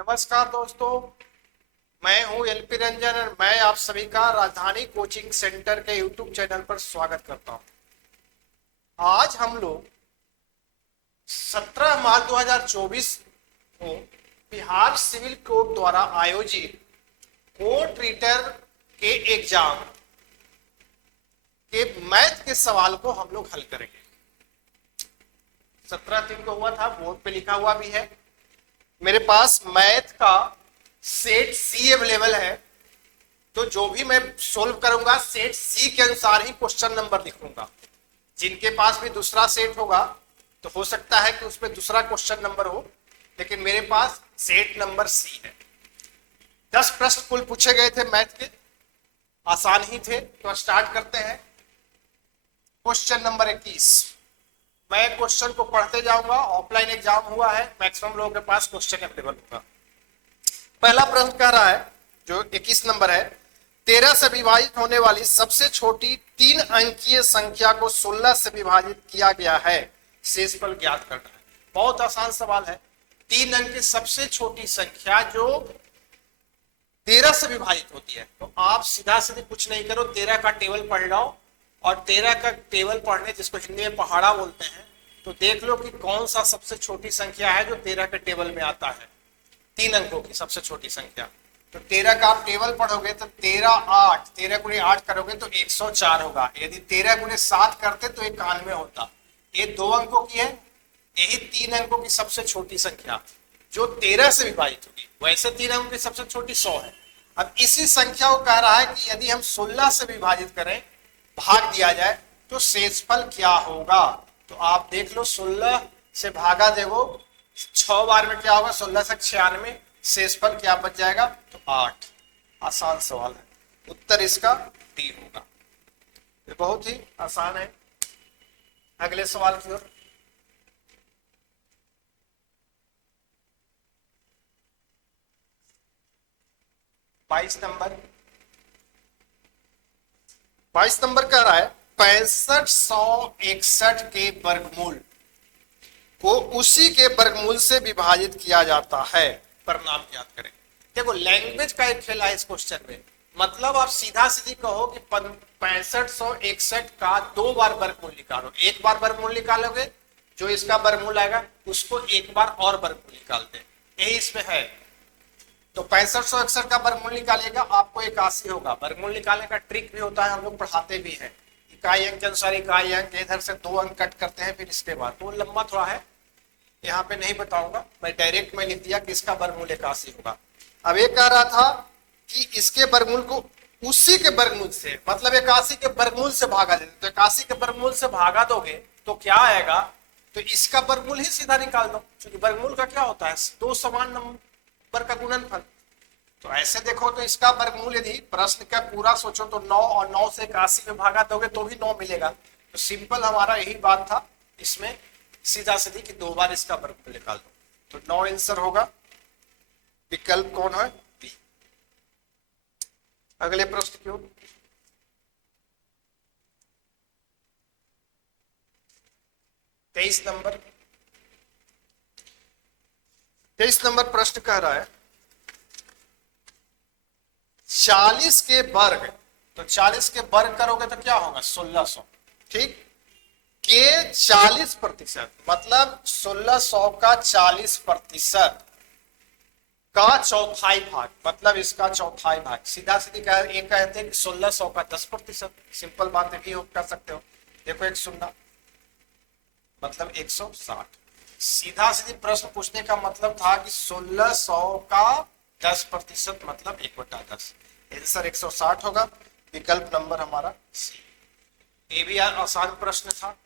नमस्कार दोस्तों, मैं हूं एलपी रंजन और मैं आप सभी का राजधानी कोचिंग सेंटर के यूट्यूब चैनल पर स्वागत करता हूं। आज हम लोग 17 मार्च 2024 को बिहार सिविल कोर्ट द्वारा आयोजित कोर्ट रीडर के एग्जाम के मैथ के सवाल को हम लोग हल करेंगे। 17 को हुआ था, बोर्ड पे लिखा हुआ भी है। मेरे पास मैथ का सेट सी अवेलेबल है, तो जो भी मैं सोल्व करूंगा सेट सी के अनुसार ही क्वेश्चन नंबर लिखूंगा। जिनके पास भी दूसरा सेट होगा तो हो सकता है कि उसमें दूसरा क्वेश्चन नंबर हो, लेकिन मेरे पास सेट नंबर सी है। 10 प्रश्न कुल पूछे गए थे मैथ के, आसान ही थे। तो स्टार्ट करते हैं। Question number 21। मैं क्वेश्चन को पढ़ते जाऊंगा। ऑफलाइन एग्जाम हुआ है, मैक्सिमम लोगों के पास क्वेश्चन अवेलेबल होगा। पहला प्रश्न कह रहा है, जो 21 नंबर है, 13 से विभाजित होने वाली सबसे छोटी 3 अंकीय संख्या को 16 से विभाजित किया गया है, शेषफल ज्ञात करना है। बहुत आसान सवाल है। 3 अंक की सबसे छोटी संख्या जो 13 से विभाजित होती है, तो आप सीधा सीधे कुछ नहीं करो, 13 का टेबल पढ़ लो और 13 का टेबल पढ़ने, जिसको हिंदी में पहाड़ा बोलते हैं, तो देख लो कि कौन सा सबसे छोटी संख्या है जो 13 के टेबल में आता है। 3 अंकों की सबसे छोटी संख्या। तो 13 का आप टेबल पढ़ोगे तो 13 गुणे 8 करोगे तो 104 होगा। यदि 13 गुणे 7 करते तो 91 होता। ये 2 अंकों की है, यही 3 अंकों की सबसे छोटी संख्या जो 13 से विभाजित होगी। वैसे 3 अंकों की सबसे छोटी 100 है। अब इसी संख्या को कह रहा है कि यदि हम 16 से विभाजित करें, भाग दिया जाए, तो शेषफल क्या होगा। तो आप देख लो, 16 से भागा देखो 6 बार में क्या होगा, 16 से 96, शेषफल क्या बच जाएगा, तो 8। आसान सवाल है, उत्तर इसका डी होगा। ये बहुत ही आसान है। अगले सवाल की ओर। बाईस नंबर कह रहा है, 6561 के वर्गमूल को उसी के वर्गमूल से विभाजित किया जाता है, परिणाम ज्ञात करें। देखो, लैंग्वेज का एक खेल है इस क्वेश्चन में। मतलब आप सीधा सीधी कहो कि 6561 का 2 बार वर्गमूल निकालो। एक बार वर्गमूल निकालोगे, जो इसका वर्गमूल आएगा उसको एक बार और वर्गमूल निकाल दे, यही इसमें है। तो 6561 का वर्गमूल निकालिएगा, आपको 81 होगा। वर्गमूल निकालने का ट्रिक भी होता है, हम लोग पढ़ाते भी हैं। इकाई अंक के अनुसार इकाई अंक, इधर से 2 अंक कट करते हैं, फिर इसके बाद तो लंबा थोड़ा है, यहाँ पे नहीं बताऊंगा मैं। डायरेक्ट में लिख दिया कि इसका वर्गमूल 81 होगा। अब ये कह रहा था कि इसके वर्गमूल को उसी के वर्गमूल से, मतलब 81 के वर्गमूल से भागा देते। तो 81 के वर्गमूल से भागा दोगे तो क्या आएगा, तो इसका वर्गमूल ही सीधा निकाल दो, क्योंकि वर्गमूल का क्या होता है, 2 समान नंबर का गुणनफल। तो ऐसे देखो तो इसका वर्गमूल, यदि प्रश्न का पूरा सोचो तो 9, और 9 से 81 में भागा दोगे तो भी 9 मिलेगा। तो सिंपल हमारा यही बात था इसमें, सीधा सीधी कि 2 बार इसका वर्गमूल निकाल दो। तो 9 आंसर होगा। विकल्प कौन है, बी। अगले प्रश्न की ओर। 23 नंबर प्रश्न कह रहा है, 40 के वर्ग, तो 40 के वर्ग करोगे तो क्या होगा, 1600। ठीक, के 40%, मतलब 1600 का 40% का चौथाई भाग, मतलब इसका चौथाई भाग। सीधा सीधी एक कहते हैं कि 1600 का 10%। सिंपल बात भी कर सकते हो। देखो, एक शून्य मतलब 160। सीधा सीधी प्रश्न पूछने का मतलब था कि 1600 का 10% मतलब 1/10। आंसर 160 होगा। विकल्प नंबर हमारा सी। ये भी आसान प्रश्न था।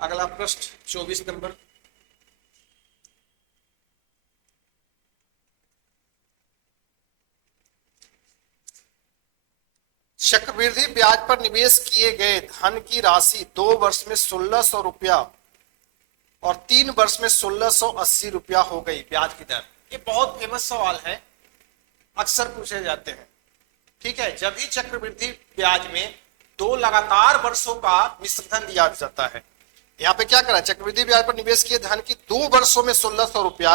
अगला प्रश्न 24 नंबर। चक्रवृद्धि ब्याज पर निवेश किए गए धन की राशि 2 वर्ष में 1600 रुपया और 3 वर्ष में 1680 रुपया हो गई, ब्याज की दर। ये बहुत फेमस सवाल है, अक्सर पूछे जाते हैं। ठीक है, जब भी चक्रवृद्धि ब्याज में 2 लगातार वर्षों का मिश्रधन दिया जाता है, यहाँ पे क्या करा, चक्रवृद्धि ब्याज पर निवेश किए धन की 2 वर्षों में 1600 रुपया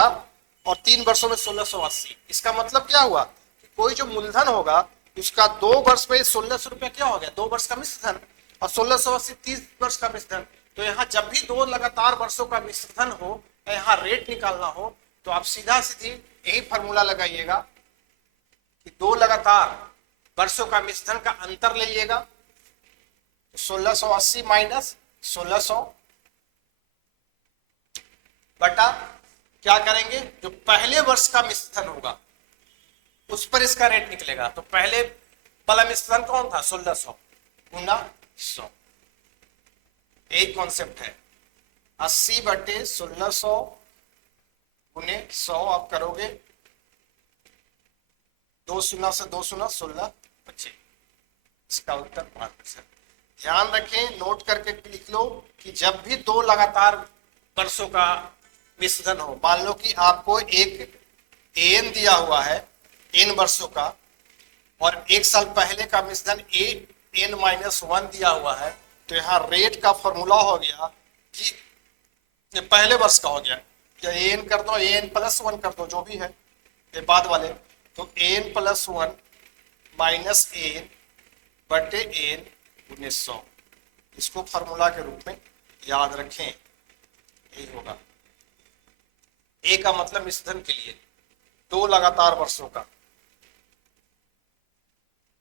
और 3 वर्षों में 1680। इसका मतलब क्या हुआ कि कोई जो मूलधन होगा उसका 2 वर्ष में 1600 रुपया क्या हो गया, 2 वर्ष का मिश्र धन, और 1680 30 वर्ष का मिश्र धन। तो यहाँ जब भी 2 लगातार वर्षों का मिश्र धन हो, यहाँ रेट निकालना हो, तो आप सीधा सीधी यही फॉर्मूला लगाइएगा कि 2 लगातार वर्षों का मिश्र धन का अंतर ले लीजिएगा, तो 1680 माइनस 1600 बटा क्या करेंगे, जो पहले वर्ष का मिश्र धन होगा उस पर इसका रेट निकलेगा। तो पहले वाला मिश्र धन कौन था, 1600 गुना 100। एक कॉन्सेप्ट है 80 बटे 1600 गुने 100 आप करोगे, 2 शून्य से 2 शून्य 16 बचे, इसका उत्तर 5%। ध्यान रखें, नोट करके लिख लो कि जब भी 2 लगातार वर्षों का मिश्रधन हो, मान लो कि आपको एक एन दिया हुआ है एन वर्षों का, और 1 साल पहले का मिश्रधन an-1 दिया हुआ है, तो यहाँ रेट का फॉर्मूला हो गया कि पहले वर्ष का हो गया, या एन कर दो, एन प्लस 1 कर दो, जो भी है ये बाद वाले, तो एन प्लस 1 माइनस एन बटे एन गुने 100, इसको फॉर्मूला के रूप में याद रखें, यही होगा। ए का मतलब मिश्रधन के लिए 2 लगातार वर्षों का।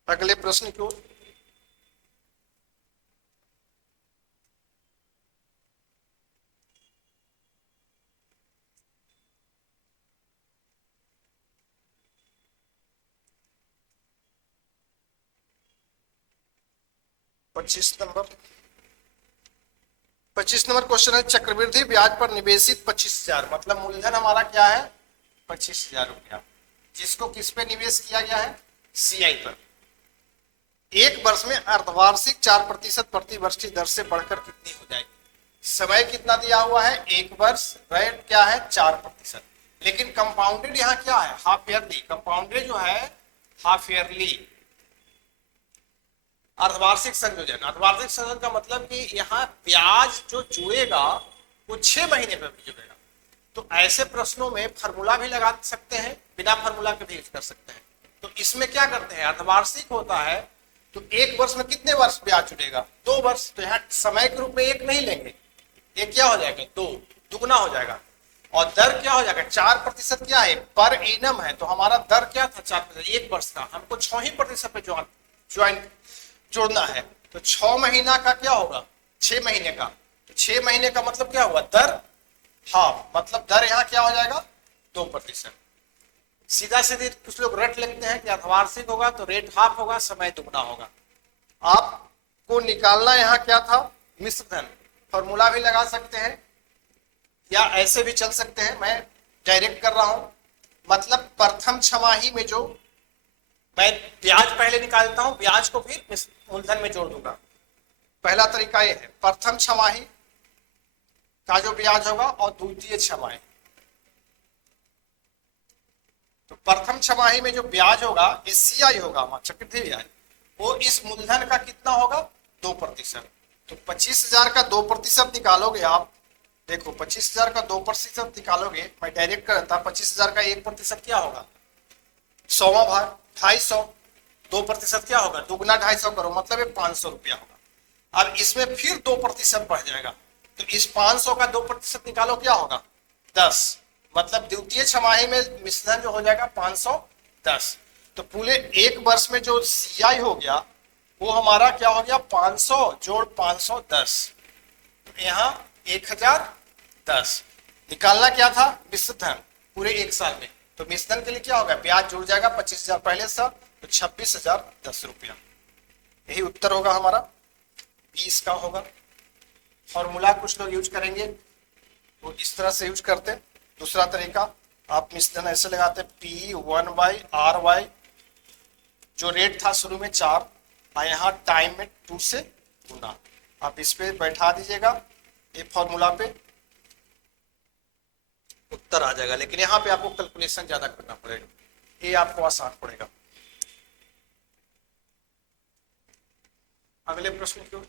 अगले प्रश्न की ओर। पच्चीस नंबर क्वेश्चन है, चक्रवृद्धि ब्याज पर निवेशित 25,000, मतलब मूलधन हमारा क्या है 25,000 रुपया, जिसको किस पे निवेश किया गया है, सीआई पर। एक वर्ष में अर्धवार्षिक 4% प्रति वर्ष की दर से बढ़कर कितनी हो जाएगी। समय कितना दिया हुआ है, 1 वर्ष, रेट क्या है 4%, लेकिन कंपाउंडेड यहाँ क्या है, हाफ ईयरली। कंपाउंडेड जो है हाफ ईयरली। अर्धवार्षिक संयोजन, अर्धवार्षिक संयोजन का मतलब कि यहाँ ब्याज जो जुड़ेगा वो 6 महीने में जुड़ेगा। तो ऐसे प्रश्नों में फॉर्मूला भी लगा सकते हैं, बिना फॉर्मूला के भी यूज कर सकते हैं। तो इसमें क्या करते हैं, अर्धवार्षिक होता है तो 1 वर्ष में कितने वर्ष ब्याज जुड़ेगा, 2 वर्ष। तो यहाँ समय के रूप में 1 नहीं लेंगे, ये क्या हो जाएगा 2, दुगना हो जाएगा। और दर क्या हो जाएगा, 4% क्या है पर एनम है, तो हमारा दर क्या था 4%, 1 वर्ष का, हमको 6% पे ज्वाइन जोड़ना है। तो 6 महीना का क्या होगा, 6 महीने का, तो 6 महीने का मतलब क्या हुआ, दर हाफ, मतलब दर यहाँ क्या हो जाएगा 2%। सीधा सीधे कुछ लोग रेट लिखते हैं कि अर्धवार्षिक होगा तो रेट हाफ होगा, समय दुगना होगा। आपको निकालना यहाँ क्या था, मिश्रधन। फॉर्मूला भी लगा सकते हैं या ऐसे भी चल सकते हैं, मैं डायरेक्ट कर रहा हूं। मतलब प्रथम छमाही में जो मैं ब्याज पहले निकालता हूं, ब्याज को फिर मूलधन में जोड़ दूंगा। पहला तरीका ये है, प्रथम छमाही का जो ब्याज होगा और द्वितीय छमाही। तो प्रथम छमाही में जो ब्याज होगा एससीआई होगा, चक्रवृद्धि ब्याज, वो इस मूलधन का कितना होगा 2%। तो 25,000 का 2% निकालोगे आप, देखो 25,000 का 2% निकालोगे, मैं डायरेक्ट करता, 25,000 का 1% क्या होगा 100वां भाग 250, 2% क्या होगा दुगना 250 करो, मतलब ये 500 रुपया होगा। अब इसमें फिर 2% बढ़ जाएगा, तो इस 500 का 2% निकालो, क्या होगा 10, मतलब द्वितीय छमाही में मिश्रधन जो हो जाएगा 510। तो पूरे 1 वर्ष में जो सीआई हो गया वो हमारा क्या हो गया 500 जोड़ 510, तो यहाँ 1010। निकालना क्या था मिश्रधन पूरे 1 साल में, तो मिश्रधन के लिए क्या होगा, ब्याज जुड़ जाएगा 25,000 पहले से, तो 26,010 रुपया। यही उत्तर होगा हमारा, 20 का होगा। फॉर्मूला कुछ लोग यूज करेंगे तो इस तरह से यूज करते। दूसरा तरीका आप मिश्रधन ऐसे लगाते, P1/RY, जो रेट था शुरू में 4 और यहाँ टाइम में 2 से गुना, आप इस पे बैठा दीजिएगा, ये फॉर्मूला पे उत्तर आ जाएगा। लेकिन यहाँ पे आपको कैलकुलेशन ज्यादा करना पड़ेगा, ये आपको आसान पड़ेगा। अगले प्रश्न की ओर।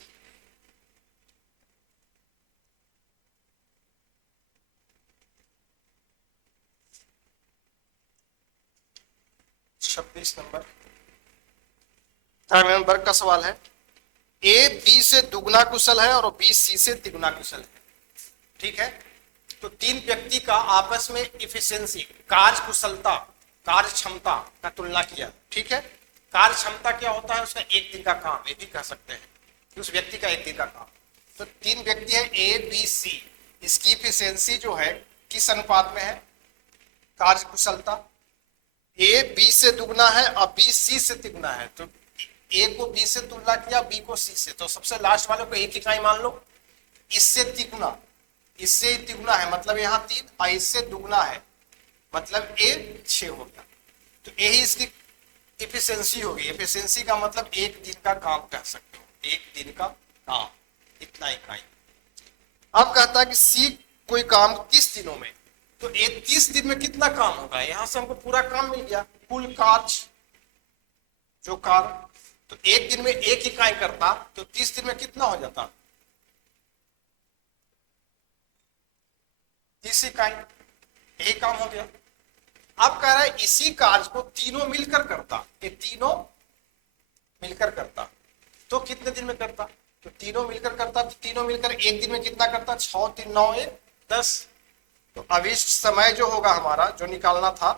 26 नंबर 3rd नंबर का सवाल है, ए बी से दुगना कुशल है और बी सी से तिगुना कुशल है। ठीक है, तो तीन व्यक्ति का आपस में इफिशियंसी, कार्य कुशलता, कार्य क्षमता का तुलना किया। ठीक है, कार्य क्षमता क्या होता है, उसका एक दिन का काम, ये भी कह सकते हैं कि उस व्यक्ति का एक दिन का काम। तो तीन व्यक्ति है ए बी सी, इसकी इफिशियंसी जो है किस अनुपात में है, कार्य कुशलता। ए बी से दुगना है और बी सी से तिगुना है, तो ए को बी से तुलना किया, बी को सी से, तो सबसे लास्ट वाले को एक इकाई मान लो। इससे तिगुना, इससे तिगुना है मतलब यहाँ 3, और इससे दुगना है मतलब ए 6 हो गया। तो यही इसकी इफिशियंसी होगी। इफिशियंसी का मतलब एक दिन का काम कह सकते हो, एक दिन का काम, इतना इकाई। अब कहता है कि सी कोई काम 30 दिनों में, तो ये 30 दिन में कितना काम होगा, यहां से हमको पूरा काम मिल गया, कुल कार्य जो कार्य, तो एक दिन में एक इकाई करता तो 30 दिन में कितना हो जाता, 30 इकाई, यही काम हो गया। अब कह रहा है इसी कार्य को तीनों मिलकर करता, ये तीनों मिलकर करता तो कितने दिन में करता, तो तीनों मिलकर करता, तो तीनों मिलकर एक दिन में कितना करता, 6 3 9 1 10। तो अविष्ट समय जो होगा हमारा, जो निकालना था,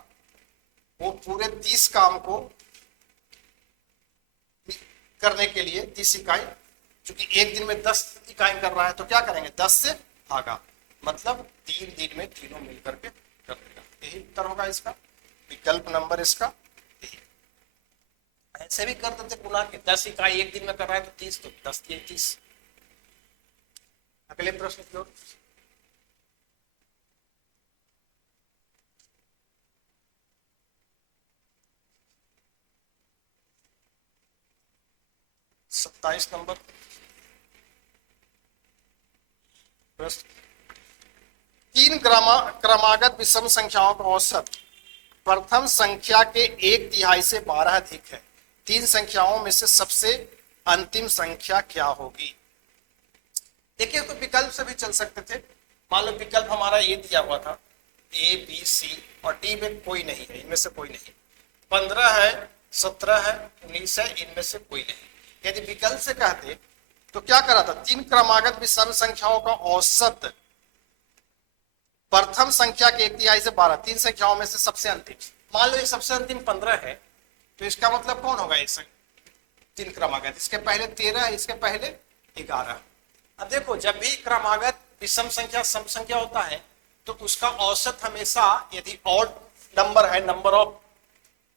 वो पूरे 30 काम को करने के लिए 30 इकाई, क्योंकि एक दिन में 10 इकाई कर रहा है, तो क्या करेंगे, 10 से भागा, मतलब 3 दिन में तीनों मिलकर के कर देगा। यही उत्तर होगा इसका, विकल्प नंबर इसका यही। ऐसे भी कर देते गुना के, 10 इकाई एक दिन में कर रहा है तो 30, तो 10 के 30। अगले प्रश्न की ओर। सत्ताईस नंबर प्रश्न, तीन क्रमागत विषम संख्याओं का औसत प्रथम संख्या के 1/3 से 12 अधिक है, तीन संख्याओं में से सबसे अंतिम संख्या क्या होगी। देखिए, तो विकल्प से भी चल सकते थे। मान लो विकल्प हमारा ये दिया हुआ था, ए बी सी, और डी में कोई नहीं है, इनमें से कोई नहीं, 15 है, 17 है, 19 है, इनमें से कोई नहीं। यदि विकल्प से कहते तो क्या करा था, तीन क्रमागत विषम संख्याओं का औसत प्रथम संख्या के 1/3 से 12, तीन संख्याओं में से सबसे अंतिम। मान लो ये सबसे अंतिम 15 है, तो इसका मतलब कौन होगा, एक तीन क्रमागत, इसके पहले 13 है, इसके पहले 11। अब देखो, जब भी क्रमागत विषम संख्या सम संख्या होता है तो उसका औसत हमेशा, यदि ऑड नंबर है, नंबर ऑफ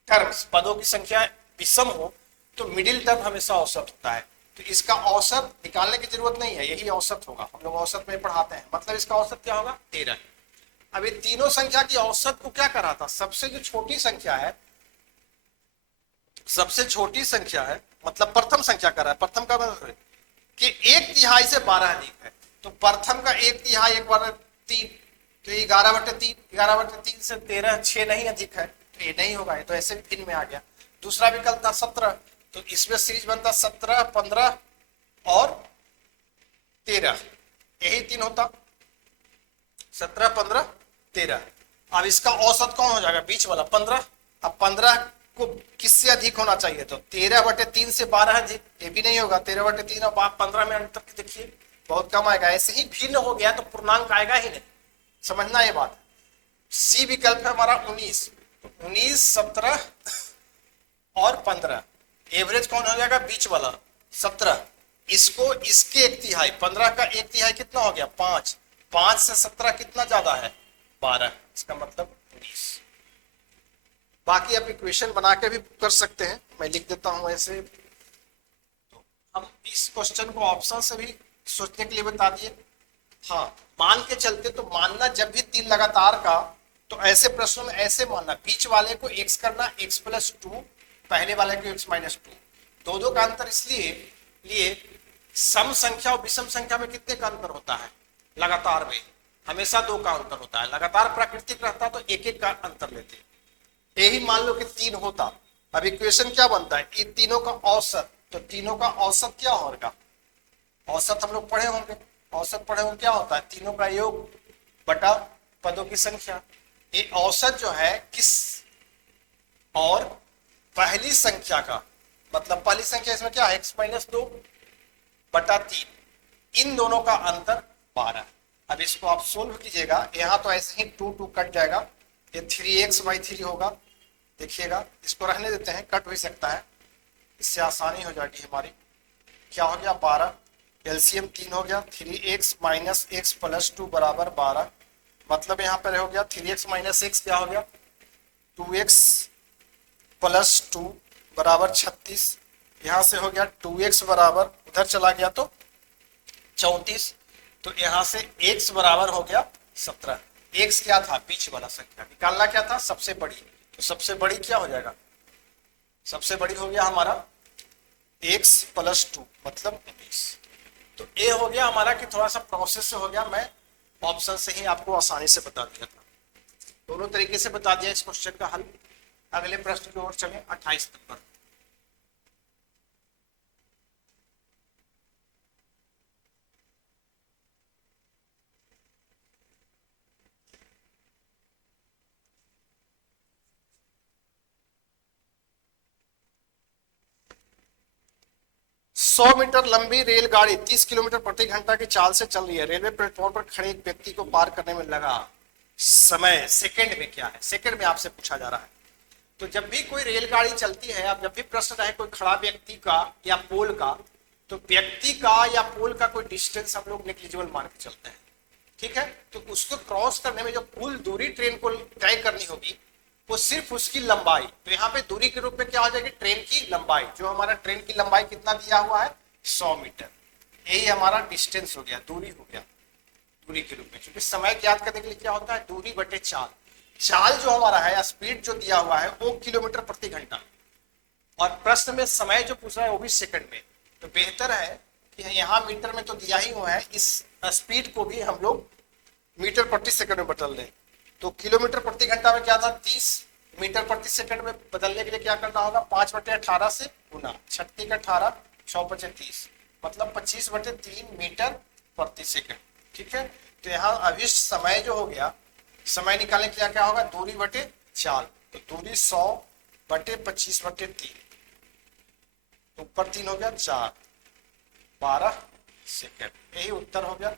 टर्म्स, पदों की संख्या विषम हो, तो मिडिल टर्म हमेशा औसत होता है। तो इसका औसत निकालने की जरूरत नहीं है, यही औसत होगा, हम लोग औसत में पढ़ाते हैं। मतलब इसका औसत क्या होगा, 13। अब ये तीनों संख्या की औसत को क्या करा था, सबसे जो छोटी संख्या है, सबसे छोटी संख्या है, मतलब प्रथम संख्या कर रहा है, प्रथम का मतलब कि 1/3 से 12 अधिक है, तो प्रथम का 1/3 1 बार 3, तो 11/3, 11/3 से 13, 6 नहीं अधिक है, तो ये नहीं होगा, ये तो ऐसे भी 3 में आ गया। दूसरा विकल्प था 17, तो इसमें सीरीज बनता 17, 15 और 13, यही 3 होता, 17, 15, 13। अब इसका औसत कौन हो जाएगा, बीच वाला 15। अब 15 को किससे अधिक होना चाहिए, तो 13/3 से 12 अधिक, ये भी नहीं होगा, 13/3 और 15 में अंतर देखिए बहुत कम आएगा। ऐसे ही भिन्न हो गया तो पूर्णांक आएगा ही नहीं, समझना ये बात। सी विकल्प है हमारा 19, तो 19, 17 और 15, एवरेज कौन हो जाएगा, बीच वाला 17। इसको इसके 1/3, 15 का 1/3 कितना हो गया, 5, 5 से 17 कितना ज्यादा है, 12, इसका मतलब 19। बाकी आप इक्वेशन बना के भी कर सकते हैं, मैं लिख देता हूं ऐसे। तो हम इस क्वेश्चन को ऑप्शन से भी सोचने के लिए बता दिए। हाँ, मान के चलते तो मानना जब भी 3 लगातार का, तो ऐसे प्रश्नों में ऐसे मानना, बीच वाले को x करना x+2, पहले वाले को x-2। दो का अंतर इसलिए लिए सम संख्या और विषम संख्या में कितने का अंतर होता है, लगातार में हमेशा 2 का अंतर होता है, लगातार प्राकृतिक रहता तो 1-1 का अंतर लेते। यही मान लो कि 3 होता, अब इक्वेशन क्या बनता है, इन तीनों का औसत, तो तीनों का औसत क्या होगा, औसत हम लोग पढ़े होंगे, औसत पढ़े होंगे, क्या होता है, तीनों का योग बटा पदों की संख्या। ये औसत जो है किस और पहली संख्या का मतलब पहली संख्या इसमें क्या है x-2/3, इन दोनों का अंतर 12। अब इसको आप सोल्व कीजिएगा, यहाँ तो ऐसे ही 2 2 कट जाएगा, ये 3x/3 होगा। देखिएगा इसको रहने देते हैं, कट भी सकता है, इससे आसानी हो जाएगी हमारी। क्या हो गया 12, एलसीएम 3 हो गया, 3x - x + 2 = 12। मतलब यहाँ पर हो गया 3x - x क्या हो गया 2x + 2 = 36। यहाँ से हो गया 2x बराबर उधर चला गया तो 34, तो यहाँ से x बराबर हो गया 17। x क्या था बीच वाला संख्या, निकालना क्या था सबसे बड़ी, तो सबसे बड़ी क्या हो जाएगा, सबसे बड़ी हो गया हमारा x + 2 मतलब 19। तो ए हो गया हमारा कि थोड़ा सा प्रोसेस से हो गया, मैं ऑप्शन से ही आपको आसानी से बता दिया था, दोनों तरीके से बता दिया इस क्वेश्चन का हल। अगले प्रश्न की ओर चले, 28 नंबर। सौ मीटर लंबी रेलगाड़ी 30 किलोमीटर प्रति घंटा की चाल से चल रही है। रेलवे प्लेटफॉर्म पर खड़े एक व्यक्ति को पार करने में लगा समय सेकंड में क्या है, सेकंड में आपसे पूछा जा रहा है। तो जब भी कोई रेलगाड़ी चलती है, अब जब भी प्रश्न रहे कोई खड़ा व्यक्ति का या पोल का, तो व्यक्ति का या पोल का कोई डिस्टेंस हम लोग नेग्लिजिबल मान के चलते हैं, ठीक है। तो उसको क्रॉस करने में जो कुल दूरी ट्रेन को तय करनी होगी वो सिर्फ उसकी लंबाई, तो यहाँ पे दूरी के रूप में क्या हो जाएगी ट्रेन की लंबाई, जो हमारा ट्रेन की लंबाई कितना दिया हुआ है 100 मीटर, यही हमारा डिस्टेंस हो गया, दूरी हो गया दूरी के रूप में। क्योंकि समय ज्ञात करने के लिए क्या होता है दूरी बटे चाल, चाल जो हमारा है स्पीड जो दिया हुआ है वो किलोमीटर प्रति घंटा, और प्रश्न में समय जो पूछ रहा है वो भी सेकंड में, तो बेहतर है कि यहाँ मीटर में तो दिया ही हुआ है, इस स्पीड को भी हम लोग मीटर प्रति सेकंड में बदल दें। तो किलोमीटर प्रति घंटा में क्या था 30, मीटर प्रति सेकंड में बदलने के लिए क्या करना होगा 5/18 से गुना, 36 का 18 6/30 मतलब 25/3 मीटर प्रति सेकंड, ठीक है। तो यहाँ अभी समय जो हो गया, समय निकालने के लिए क्या होगा दूरी बटे चाल, तो दूरी 100/25/3, ऊपर 3 हो गया 4 12 सेकंड, यही उत्तर हो गया।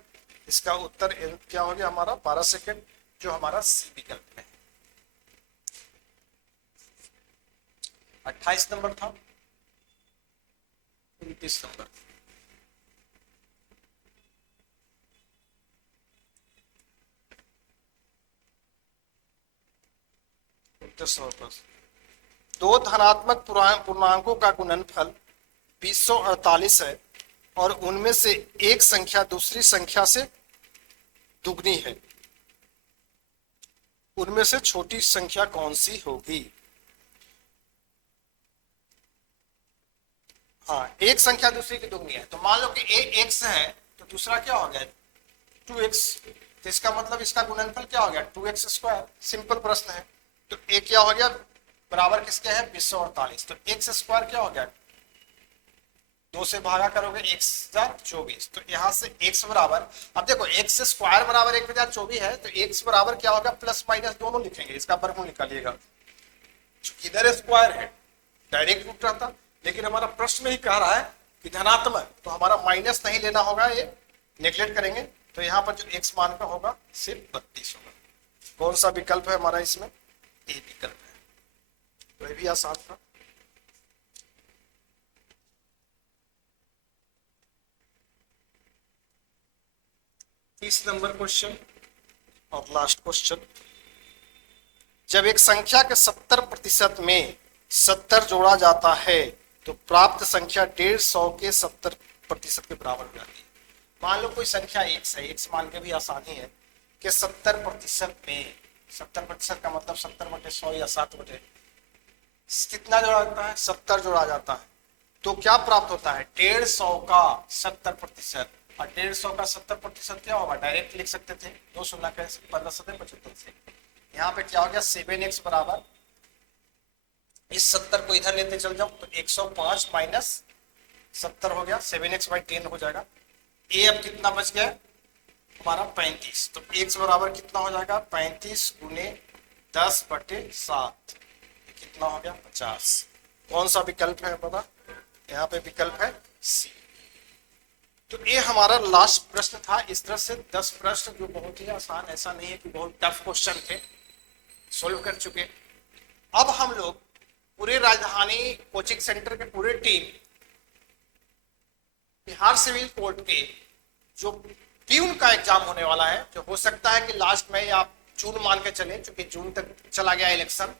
इसका उत्तर क्या हो गया हमारा 12 सेकंड, जो हमारा सी विकल्प में है। 28 नंबर था, 29 नंबर। दो धनात्मक पूर्णांकों का गुणनफल 2048 है और उनमें से एक संख्या दूसरी संख्या से दुगनी है, उनमें से छोटी संख्या कौन सी होगी। हाँ, एक संख्या दूसरी की दुगनी है, तो मान लो कि ए x है तो दूसरा क्या हो गया 2x, तो इसका मतलब इसका गुणनफल क्या हो गया 2x²। सिंपल प्रश्न है, तो a क्या हो गया बराबर किसके है 248, तो x² क्या हो गया 2 से भागा करोगे 1024, तो यहाँ से x बराबर, अब देखो x² बराबर 1024 है, तो x बराबर क्या होगा प्लस माइनस दोनों लिखेंगे, इसका वर्गमूल निकालिएगा। चूंकि इधर स्क्वायर है डायरेक्ट रूट रहता, लेकिन हमारा प्रश्न में ही कह रहा है कि धनात्मक, तो हमारा माइनस नहीं लेना होगा, ये नेग्लेक्ट करेंगे, तो यहाँ पर जो x मान का होगा सिर्फ 32 होगा। कौन सा विकल्प है हमारा इसमें ए विकल्प है, तो ये भी आसान था। तीस नंबर क्वेश्चन और लास्ट क्वेश्चन, जब एक संख्या के 70% में 70 जोड़ा जाता है तो प्राप्त संख्या 150 के 70% के बराबर हो जाती है। मान लो कोई संख्या x है, x मान के भी आसानी है कि 70% में, 70% का मतलब 70/100 या 7 कितना जोड़ा जाता है 70 जोड़ा जाता है, तो क्या प्राप्त होता है 150 का 70%, और 150 का 70% क्या होगा डायरेक्ट लिख सकते थे, 2 शून्य कैसे 15 7 75 से। यहाँ पे क्या हो गया 7x बराबर, इस 70 को इधर लेते चल जाओ तो 105 माइनस 70 हो गया, 7x/10 हो जाएगा। ए अब कितना बच गया हमारा 35, तो x बराबर कितना हो जाएगा 35 × 10/7, कितना हो गया 50। कौन सा विकल्प है पता? यहाँ पे विकल्प है सी। तो ये हमारा लास्ट प्रश्न था। इस तरह से 10 प्रश्न जो बहुत ही आसान, ऐसा नहीं है कि बहुत टफ क्वेश्चन थे, सोल्व कर चुके। अब हम लोग पूरे राजधानी कोचिंग सेंटर के पूरे टीम बिहार सिविल कोर्ट के जो प्यून का एग्जाम होने वाला है, जो हो सकता है कि लास्ट में या जून मान के चले, क्योंकि जून तक चला गया इलेक्शन,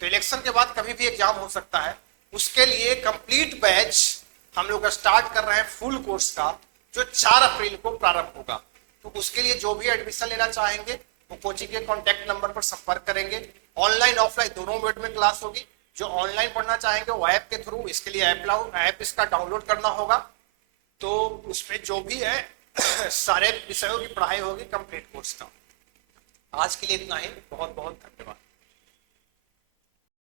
तो इलेक्शन के बाद कभी भी एग्जाम हो सकता है। उसके लिए कंप्लीट बैच हम लोग स्टार्ट कर रहे हैं फुल कोर्स का, जो 4 अप्रैल को प्रारंभ होगा। तो उसके लिए जो भी एडमिशन लेना चाहेंगे वो कोचिंग के कॉन्टैक्ट नंबर पर संपर्क करेंगे। ऑनलाइन ऑफलाइन दोनों मोड में क्लास होगी। जो ऑनलाइन पढ़ना चाहेंगे वो ऐप के थ्रू, इसके लिए ऐप इसका डाउनलोड करना होगा। तो उसमें जो भी है सारे विषयों की पढ़ाई होगी कंप्लीट कोर्स का। आज के लिए इतना ही। बहुत बहुत धन्यवाद।